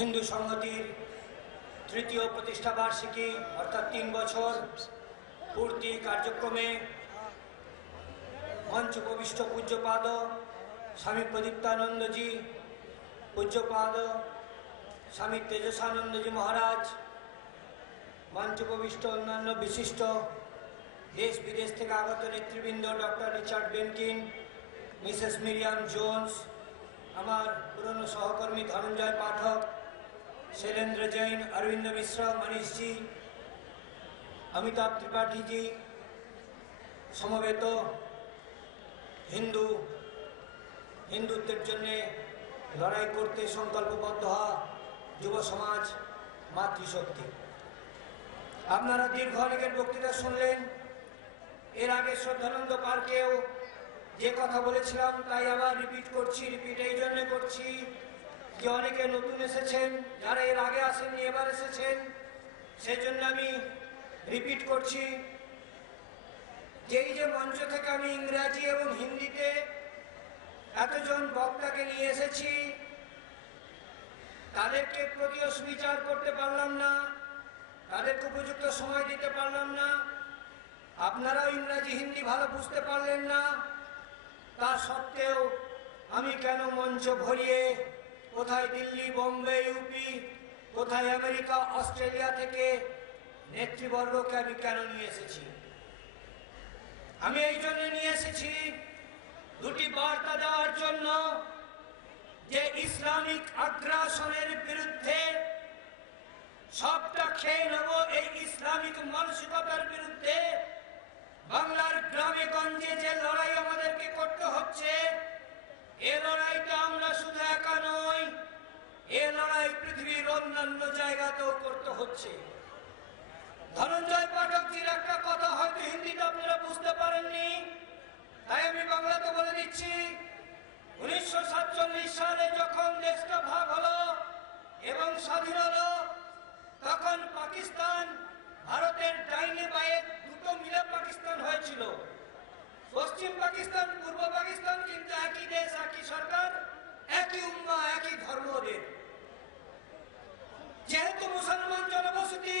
হিন্দু সংহতির তৃতীয় প্রতিষ্ঠা বার্ষিকী অর্থাৎ ৩ বছর পূর্তি কার্যক্রমে মঞ্চ উপবিষ্ট পূজ্যপাদ স্বামী প্রদীপ্তানন্দজি, পূজ্যপাদ স্বামী তেজসানন্দজি মহারাজ, মঞ্চ উপবিষ্ট অন্যান্য বিশিষ্ট দেশ বিদেশ থেকে আগত নেতৃবৃন্দ, doctor Richard Benkin, Mrs Miriam Jones, আমার পুরনো সহকর্মী ধনঞ্জয় পাঠক, शैलेंद्र जैन, अरविंद मिश्रा, मनीष जी, अमिताभ त्रिपाठी जी, समवेत हिंदुत्वेर जन्य लड़ाई करते संकल्पबद्ध युव समाज मातृशक्ति। आपनारा दीर्घ अनेकेर बक्तृता शुनलेन। एर आगे श्रद्धानंद पार्केও যে কথা বলেছিলাম তাই আবার রিপিট করছি। রিপিট এই জন্য করছি যে অনেকে নতুন এসেছেন, যারা এর আগে আসেননি এবার এসেছেন, সেজন্য আমি রিপিট করছি যে এই যে মঞ্চ থেকে আমি ইংরেজি এবং হিন্দিতে এতজন বক্তাকে নিয়ে এসেছি, তাদেরকে প্রতিও সুবিচার করতে পারলাম না, তাদেরকে উপযুক্ত সময় দিতে পারলাম না, আপনারাও ইংরেজি হিন্দি ভালো বুঝতে পারলেন না। তা সত্ত্বেও আমি কেন মঞ্চ ভরিয়ে কোথায় দিল্লি, বোম্বে, ইউপি, কোথায় আমেরিকা, অস্ট্রেলিয়া থেকে নেতৃবর্গকে আমি কেন নিয়ে এসেছি? আমি এই জন্য নিয়ে এসেছি দুটি বার্তা দেওয়ার জন্য যে ইসলামিক আগ্রাসনের বিরুদ্ধে সবটা খেয়ে নেব, এই ইসলামিক মানসিকতার বিরুদ্ধে বাংলার গ্রামে গঞ্জে যে লড়াই আমাদেরকে করতে হচ্ছে, এ লড়াইটা আমরা শুধু একা নই, এ লড়াই পৃথিবীর অন্যান্য জায়গাতেও করতে হচ্ছে। ধনঞ্জয় পাঠকজির একটা কথা হয়তো হিন্দিতে আপনারা বুঝতে পারেননি, তাই আমি বাংলাতে বলে দিচ্ছি। 1947 সালে যখন দেশটা ভাগ হলো এবং স্বাধীন হলো, তখন পাকিস্তান ভারতের ডাইনে বাঁয়ে দুটো মিলে পাকিস্তান হয়েছিল। পশ্চিম পাকিস্তান, পূর্ব পাকিস্তান কিন্তু একই দেশ, একই সরকার, একই উম্মা, একই ধর্মদের। যেহেতু মুসলমান জনবসতি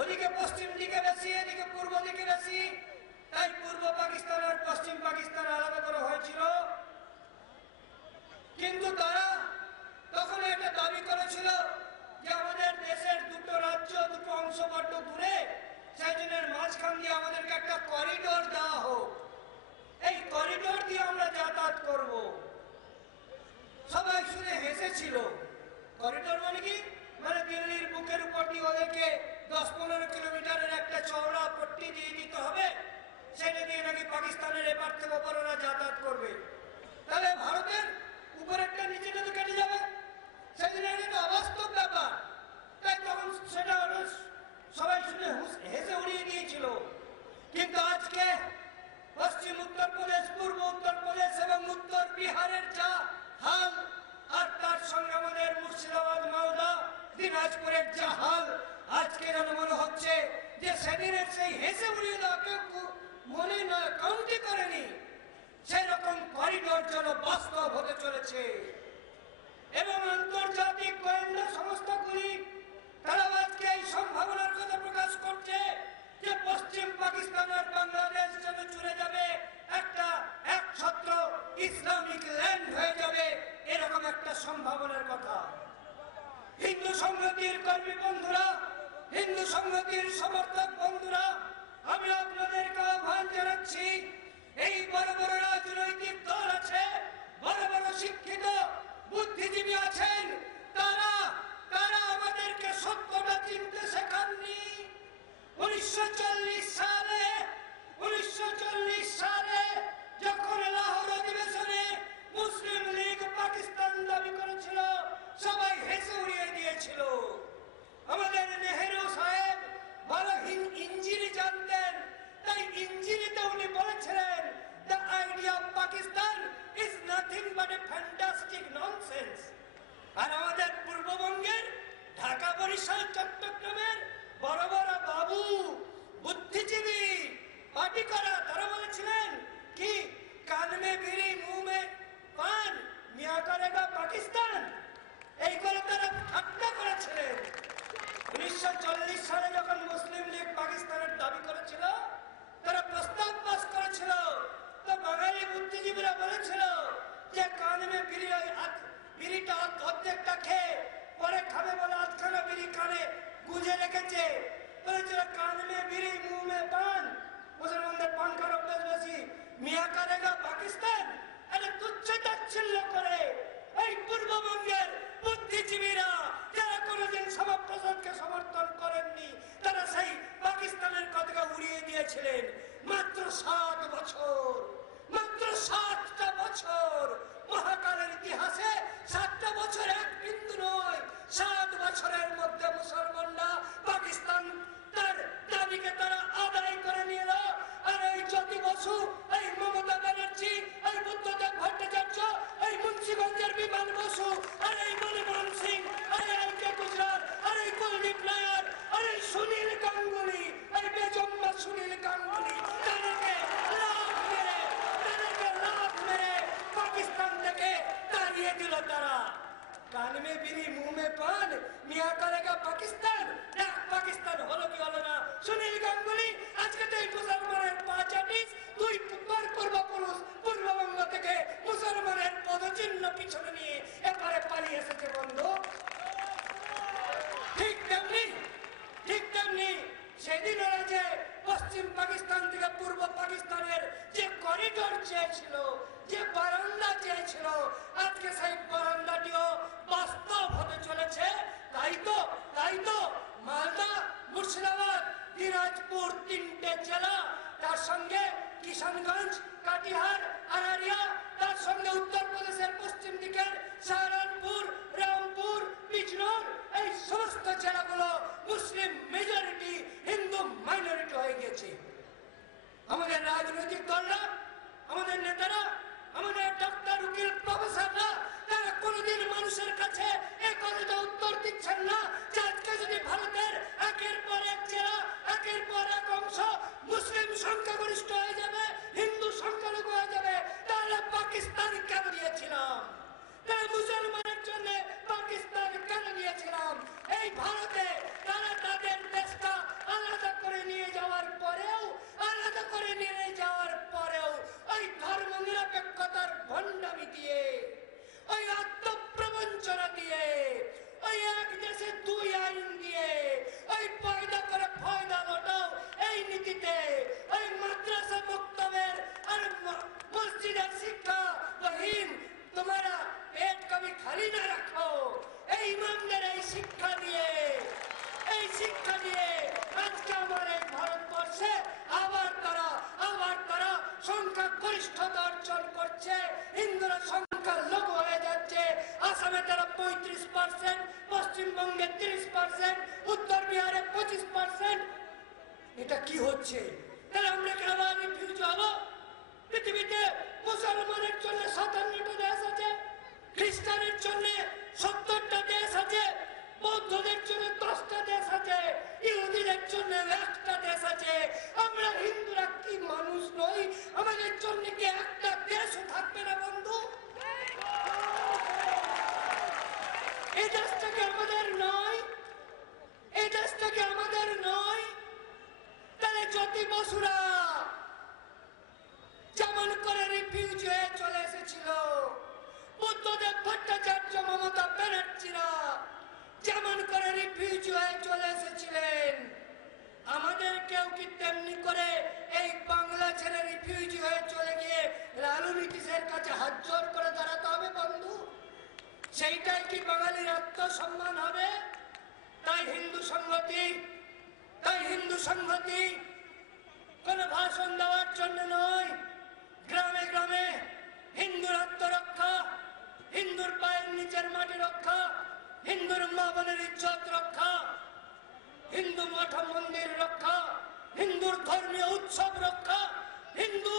ওদিকে পশ্চিম দিকে বেশি, এদিকে পূর্ব দিকে বেশি, তাই পূর্ব পাকিস্তান আর পশ্চিম পাকিস্তান আলাদা করা হয়েছিল। কিন্তু তারা তখন এটা দাবি করেছিল যে আমাদের দেশের দুটো রাজ্য, দুটো অংশ বড্ড দূরে, সেই জন্য মাঝখান দিয়ে আমাদেরকে একটা করিডোর দেওয়া হোক, এই করিডোর দিয়ে আমরা যাতায়াত করব। সবাই শুনে হেসেছিল। করিডোর মানে কি? মানে দিল্লির বুকের উপর দিয়ে ওদেরকে 10-15 কিলোমিটারের একটা চওড়া পট্টি দিয়ে দিতে হবে, সেটা দিয়ে নাকি পাকিস্তানের এপার থেকে ওপারেরা যাতায়াত করবে। তাহলে ভারতের উপরেরটা নিচেটা তো কেটে যাবে, সেদিন এটা অবাস্তব ব্যাপার। তাই তখন সেটা সবাই শুনে হেসে উড়িয়ে দিয়েছিল। কিন্তু আজকে পশ্চিম উত্তরপ্রদেশ, পূর্ব উত্তরপ্রদেশ এবং উত্তর বিহারের যা হাল, আর তার সঙ্গে আমাদের মুর্শিদাবাদ, মালদা, দিনাজপুরের যা হাল, আজকে যেন মনে হচ্ছে যে সেদিনের সেই হেসে উড়িয়ে দেওয়া কেউ মনে নয়, কাউন্টি করেনি, সেরকম করিডোর যেন বাস্তব হতে চলেছে। এবং আন্তর্জাতিক গোয়েন্দা সংস্থাগুলি তারা আজকে এই সম্ভাবনার কথা প্রকাশ করছে যে পশ্চিম পাকিস্তান আর বাংলাদেশ যেন জুড়ে যাবে, একটা একছত্র ইসলামিক ল্যান্ড হয়ে যাবে, এরকম একটা সম্ভাবনার কথা। হিন্দু সংহতির কর্মী বন্ধুরা, হিন্দু সংহতির সমর্থক বন্ধুরা, আমি আপনাদেরকে আহ্বান জানাচ্ছি, এই বড় বড় রাজনৈতিক দল আছে, বড় বড় শিক্ষিত বুদ্ধিজীবী আছেন, তারা আমাদেরকে সত্যটা চিনতে শেখাননি। 1940 সালে যখন লাহোর অধিবেশনে মুসলিম লীগ পাকিস্তান দাবি করেছিল, সবাই হেসে উড়িয়ে দিয়েছিল। আমাদের নেহেরু সাহেব ভালো ইঞ্জিনি জানতেন, তাই ইঞ্জিনিতে উনি বলেছিলেন, the idea of Pakistan is nothing but a fantastic nonsense. আর আমাদের পূর্ববঙ্গের ঢাকা, বরিশাল, চট্টগ্রামের বড় বড় বাবু, বুদ্ধিজীবী, পার্টি করা, তারা বলেছিলেন কি, কান মে বিড়ি, মুহ মে পান, মিয়া করেগা পাকিস্তান। এইগুলো তারা ঠাট্টা খাবে বলে আধখানা বিড়ি কানে গুঁজে রেখেছে, বলেছিল কান মে বিড়ি মুঁহ মে পান, মুসলমানদের পান খাওয়ার অভ্যাস বেশি, মিয়া কারেগা পাকিস্তান। আরে তুচ্ছ তাচ্ছিল্য করে এই পূর্ববঙ্গের বুদ্ধিজীবীরা যারা কোনোদিন শ্যামাপ্রসাদকে সমর্থন করেননি, তারা সেই পাকিস্তানের কথাকে উড়িয়ে দিয়েছিলেন। মাত্র 7 বছর, মাত্র 7টা বছর মহাকালের ইতিহাসে 7টা বছর এক বিন্দু নয়, 7 বছরের মধ্যে মুসলমানরা পাকিস্তান তার দাবিকে তারা আদায় করে নিল। আর এই জ্যোতি বসু, এই মমতা ব্যানার্জি, এই বুদ্ধদেব ভট্টাচার্য, এই মুন্সিগঞ্জের বিমান বসু, আর এই মনমোহন সিং, আর এই কে গুজরাট, আর এই কুলদীপ নায়ার, আর এই সুনীল গাঙ্গুলি, এই বেজম্মা সুনীল গাঙ্গুলি, তাদেরকে লাফ মেরে পাকিস্তান থেকে তাড়িয়ে দিল তারা। কান মে বিড়ি মুঁহ মে পান, মিয়া করেগা পাকিস্তান। না, পাকিস্তান হলো কি হলো না? সুনীল গাঙ্গুলি, আজকে তো এই মুসলমানের 5 আর্টিস্ট, তুই পূর্বপুরুষ পূর্ববঙ্গ থেকে মুসলমানের পদচিহ্ন পিছনে নিয়ে এপারে পালিয়ে এসেছে বন্ধু। ঠিক তেমনি, ঠিক তেমনি সেদিন ওরা যে পশ্চিম পাকিস্তান থেকে পূর্ব পাকিস্তানের যে করিডোর চেয়েছিল, যে বারান্দা চেয়েছিল, আজকে সেই বারান্দাটিও বাস্তব হতে চলেছে। তাই তো মালদা, মুর্শিদাবাদ, দিনাজপুর 3টে জেলা, তার সঙ্গে কিষানগঞ্জ, কাটিহার, আরারিয়া, তার সঙ্গে উত্তরপ্রদেশের পশ্চিম দিকের সাহারানপুর, রামপুর, বিজনোর, এই সমস্ত জেলাগুলো মুসলিম মেজরিটি, হিন্দু মাইনরিটি হয়ে গেছে। আমাদের রাজনৈতিক দলরা, আমাদের নেতারা, আমাদের ডাক্তার, উকিল, প্রফেসররা, তারা কোনোদিন মানুষের কাছে এই কথাটা উত্তর দিচ্ছেন না যে আজকে যদি ভারতের একের পর এক জেলা, একের পর এক অংশ মুসলিম সংখ্যাগরিষ্ঠ হয়ে যাবে, হিন্দু সংখ্যালঘু হয়ে যাবে, তাহলে পাকিস্তান কেন দিয়েছিলাম? তারা মুসলমানের জন্য পাকিস্তান কেন দিয়েছিলাম? এই ভারতে তারা তাদের দেশটা আলাদা করে নিয়ে যাওয়ার পরেও, আলাদা করে নিয়ে যাওয়ার পরেও ওই ধর্ম নিরপেক্ষতার ভণ্ডামি দিয়ে, ওই আত্মপ্রবঞ্চনা দিয়ে, ওই এক দেশে 2 আইন দিয়ে, ওই পয়দা করে ফয়দা লোটাও এই নীতিতে, ওই মাদ্রাসা মুক্তবের আর মসজিদের শিক্ষা বহিন তোমারা পেট কবি খালি না রাখো, এই ইমামদের এই শিক্ষা দিয়ে, এই শিক্ষা দিয়ে আজকে আমার এই ভারতবর্ষে আবার তারা সংখ্যা গরিষ্ঠতা অর্জন করছে, হিন্দুরা সংখ্যা লঘু হয়ে যাচ্ছে। আসামে তারা 35%, পশ্চিমবঙ্গে 30%, উত্তর বিহারে 25%। এটা কি হচ্ছে? তাহলে আমরা কেন রিফিউজ হবো? পৃথিবীতে মুসলমানের জন্য 57টা দেশ আছে, খ্রিস্টানের জন্য 70টা দেশ আছে, বৌদ্ধদের জন্য 10টা দেশ আছে, ইহুদিদের জন্য 1টা দেশ আছে। আমরা হিন্দুরা কি মানুষ নই? আমাদের জন্য কি একটা দেশও থাকবে না বন্ধু? এই দেশটাকে আমাদের নয়, এই দেশটাকে আমাদের নয়। তাহলে জ্যোতি বসুরা যেমন করে রিফিউজ হয়ে চলে এসেছিল, বুদ্ধদেব ভট্টাচার্য, মমতা ব্যানার্জিরা যেমন করে রিফিউজ হয়ে চলে এসেছিলেন, আমাদেরকেও কি তেমনি করে এই বাংলা ছেড়ে রিফিউজ হয়ে চলে গিয়ে লালু নীতিশের কাছে হাত জোর করে দাঁড়াতে হবে বন্ধু? সেইটাই কি বাঙালির আত্মসম্মান হবে? তাই হিন্দু সংহতি কোন ভাষণ দেওয়ার জন্য নয়, গ্রামে গ্রামে হিন্দুর আত্মরক্ষা, হিন্দুর পায়ের নিচের মাটি রক্ষা, হিন্দুর মা বোনের ইজ্জত রক্ষা, হিন্দু মঠ মন্দির রক্ষা, হিন্দুর ধর্মীয় উৎসব রক্ষা, হিন্দু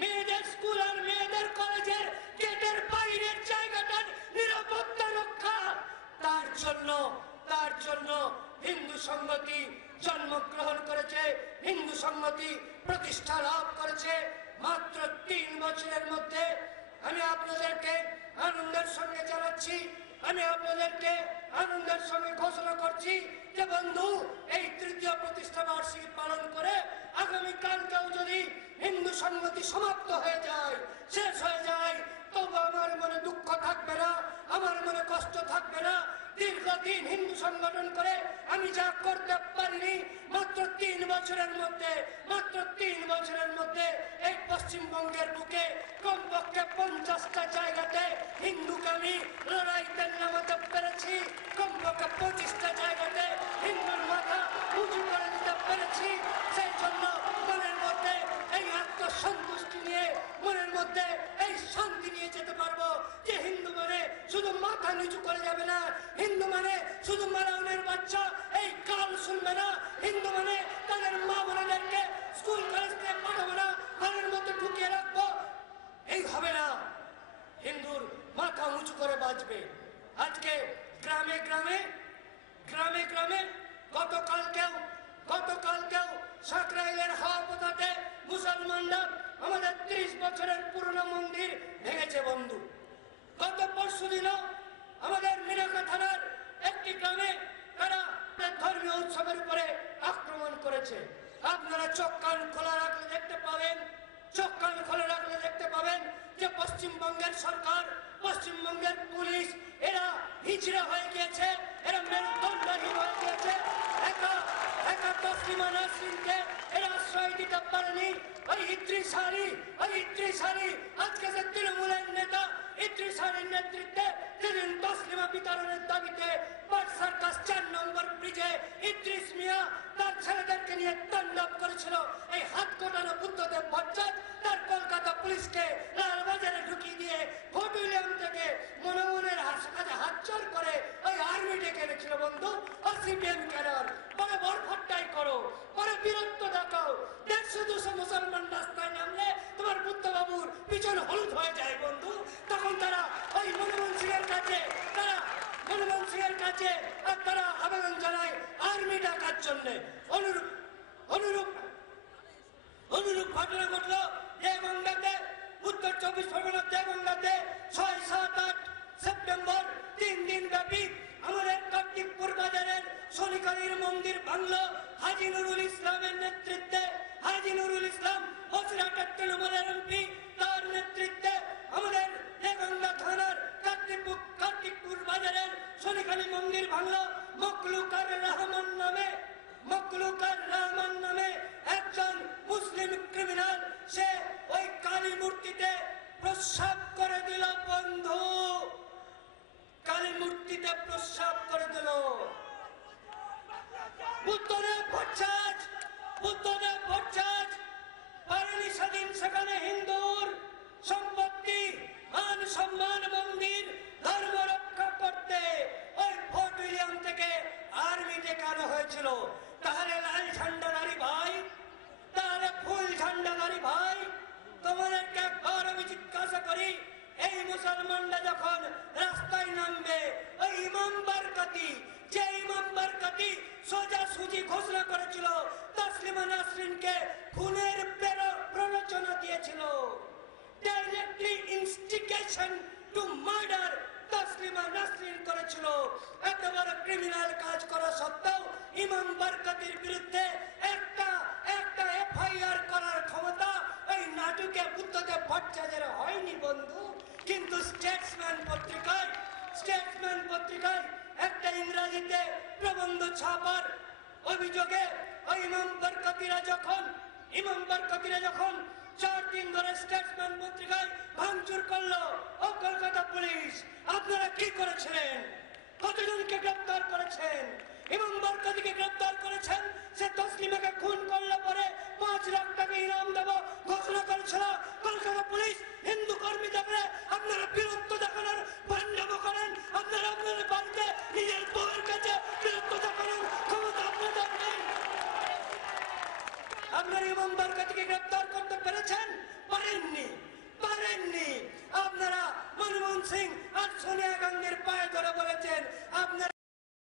মেয়েদের স্কুল আর মেয়েদের কলেজের গেটের বাইরের জায়গাটার নিরাপত্তা রক্ষা। তার জন্য হিন্দু সংহতি জন্মগ্রহণ করেছে, হিন্দু সংহতি প্রতিষ্ঠা লাভ করেছে। মাত্র 3 বছরের মধ্যে আমি আপনাদেরকে আনন্দের সঙ্গে জানাচ্ছি, আমি আপনাদেরকে আনন্দের সঙ্গে ঘোষণা করছি যে বন্ধু, এই 3য় প্রতিষ্ঠা বার্ষিকী পালন করে আগামীকালকেও যদি হিন্দু সংহতি সমাপ্ত হয়ে যায়, শেষ হয়ে যায়, তবু আমার মনে দুঃখ থাকবে না, আমার মনে কষ্ট থাকবে না। দীর্ঘ দীর্ঘদিন হিন্দু সংগঠন করে আমি যা করতে পারিনি, মাত্র 3 বছরের মধ্যে এই পশ্চিমবঙ্গের বুকে কমপক্ষে 50টা জায়গাতে হিন্দুকে আমি লড়াইতে নামাতে পেরেছি, কমপক্ষে 25টা জায়গাতে হিন্দুর মাথা উঁচু করে দিতে পেরেছি। সেই জন্য মনের মধ্যে এই আত্মসন্তুষ্টি নিয়ে, মনের মধ্যে এই শান্তি নিয়ে যেতে পারবো যে হিন্দু মানে শুধু মাথা নিচু করে যাবে না, হিন্দু মানে শুধু মারাউনের বাচ্চা এই গাল শুনবে না, হিন্দু মানে তাদের মা বোনেদেরকে স্কুল কলেজ থেকে পাঠাবো না, ঘরের মধ্যে ঢুকিয়ে রাখবো, এই হবে না। হিন্দুর মাথা উঁচু করে বাঁচবে। আজকে গ্রামে গ্রামে গতকালকেও সাকরাইলের হাওয়া পোতাতে মুসলমানরা আমাদের 30 বছরের পুরনো মন্দির ভেঙেছে বন্ধু। গত পরশুদিনও আমাদের মিরাকা থানার একটি গ্রামে তারা ধর্মীয় উৎসবের উপরে আক্রমণ করেছে। আপনারা চোখ কান খোলা রাখলে দেখতে পাবেন যে পশ্চিমবঙ্গের সরকার, পশ্চিমবঙ্গের পুলিশ এরা হিজড়া হয়ে গিয়েছে, এরা মেরুদণ্ডহীন হয়ে গিয়েছে। একা তসলিমা নাসরিনকে এরা আশ্রয় দিতে পারেনি। ওই ইদ্রিস আলী আজকে যে তৃণমূলের নেতা, ইদ্রিস আলীর নেতৃত্বে যেদিন তসলিমা বিতরণের দাবিতে পাট সার্কাস 4 নম্বর ব্রিজে ইদ্রিস মিয়া তার ছেলেদেরকে নিয়ে তাণ্ডব করেছিল, এই হাত কোটানো বুদ্ধদেব ভট্টাচার্য তার কলকাতা পুলিশকে লালবাজারে ঢুকিয়ে দিয়ে ফোর্ট উইলিয়াম থেকে মনমোহনের কাছে হাতচড় করে ওই আর্মি ডেকে এনেছিল বন্ধু। আর সিপিএম ক্যাডার পরে বরফাট্টাই করো, পরে বীরত্ব দেখাও, 150-200 মুসলমান রাস্তায় নামলে তোমার বুদ্ধবাবুর পিছন হলুদ হয়ে যায় বন্ধু। তখন তারা ওই মনমোহন সিংয়ের কাছে আর তারা আবেদন জানায় আর্মি ডাকার জন্য। অনুরূপ ঘটনা ঘটলো দেগঙ্গাতে, উত্তর 24 পরগনার দেগঙ্গাতে 6, 7, 8 সেপ্টেম্বর 3 দিন ব্যাপী আমাদের কার্তিকপুর বাজারের শনিকালীর মন্দির ভাঙলো হাজী নুরুল ইসলামের নেতৃত্বে। হাজী নুরুল ইসলাম বসিরহাটের তৃণমূলের এমপি, তার নেতৃত্বে আমাদের দেগঙ্গা থানার কার্তিকপুর বাজারের শনিকালী মন্দির ভাঙলো। মখলুকার রহমান নামে একজন মুসলিম ক্রিমিনাল, সে ওই কালী মূর্তিতে প্রস্রাব করে দিল বন্ধু, কালী মূর্তিতে প্রস্রাব করে দিল। বুদ্ধদেব ভট্টাচার্য পারেনি সেদিন সেখানে হিন্দুর সম্পত্তি, মান সম্মান, মন্দির, ধর্ম রক্ষা করতে। ওই ফোর্ট উইলিয়াম থেকে আর্মি ডেকে আনা হয়েছিল। তাহলে লাল ঝান্ডাধারী ভাই, তাহলে ফুল ঝান্ডাধারী ভাই, তোমাদেরকে একবার আমি জিজ্ঞাসা করি, এই মুসলমানরা যখন রাস্তায় নামবে, ওই ইমাম বারকাতি সোজাসুজি ঘোষণা করেছিল তসলিমা নাসরিনকে খুনের প্ররোচনা দিয়েছিল, directly instigation to murder Taslima Nasrin করেছিল। এত বড় ক্রিমিনাল কাজ করা সত্ত্বেও ইমাম বারকাতির বিরুদ্ধে একটা এফআইআর করার ক্ষমতা ওই নাটুকে বুদ্ধদেব ভট্টাচার্যের হয়নি বন্ধু। কিন্তু স্টেটসম্যান পত্রিকায় একটা ইংরেজিতে প্রবন্ধ ছাপার অভিযোগে ওই ইমাম বারকাতিরা যখন 4 দিন ধরে স্টেটসম্যান পত্রিকায় ভাঙচুর করলো, ও কলকাতা পুলিশ আপনারা কি করেছিলেন? কতজনকে গ্রেফতার করেছেন? ইমাম বারকাতিকে গ্রেফতার করেছেন, সে তসলিমাকে খুন করলে পরে 5 লাখ টাকা ইনাম দেব ঘোষণা করেছিল কলকাতা পুলিশ। হিন্দু কর্মীদেরকে আপনারা বীরত্ব দেখানোর ভান্ডামো করেন, আপনারা আপনাদের বাড়িতে নিজের বউয়ের কাছে বীরত্ব দেখানোর ক্ষমতা আপনাদের নেই। আপনারা ইমাম বারকাতিকে গ্রেফতার করতে পেরেছেন? পারেননি। আপনারা মনমোহন সিং আর সোনিয়া গান্ধীর পায়ে ধরে বলেছেন আপনারা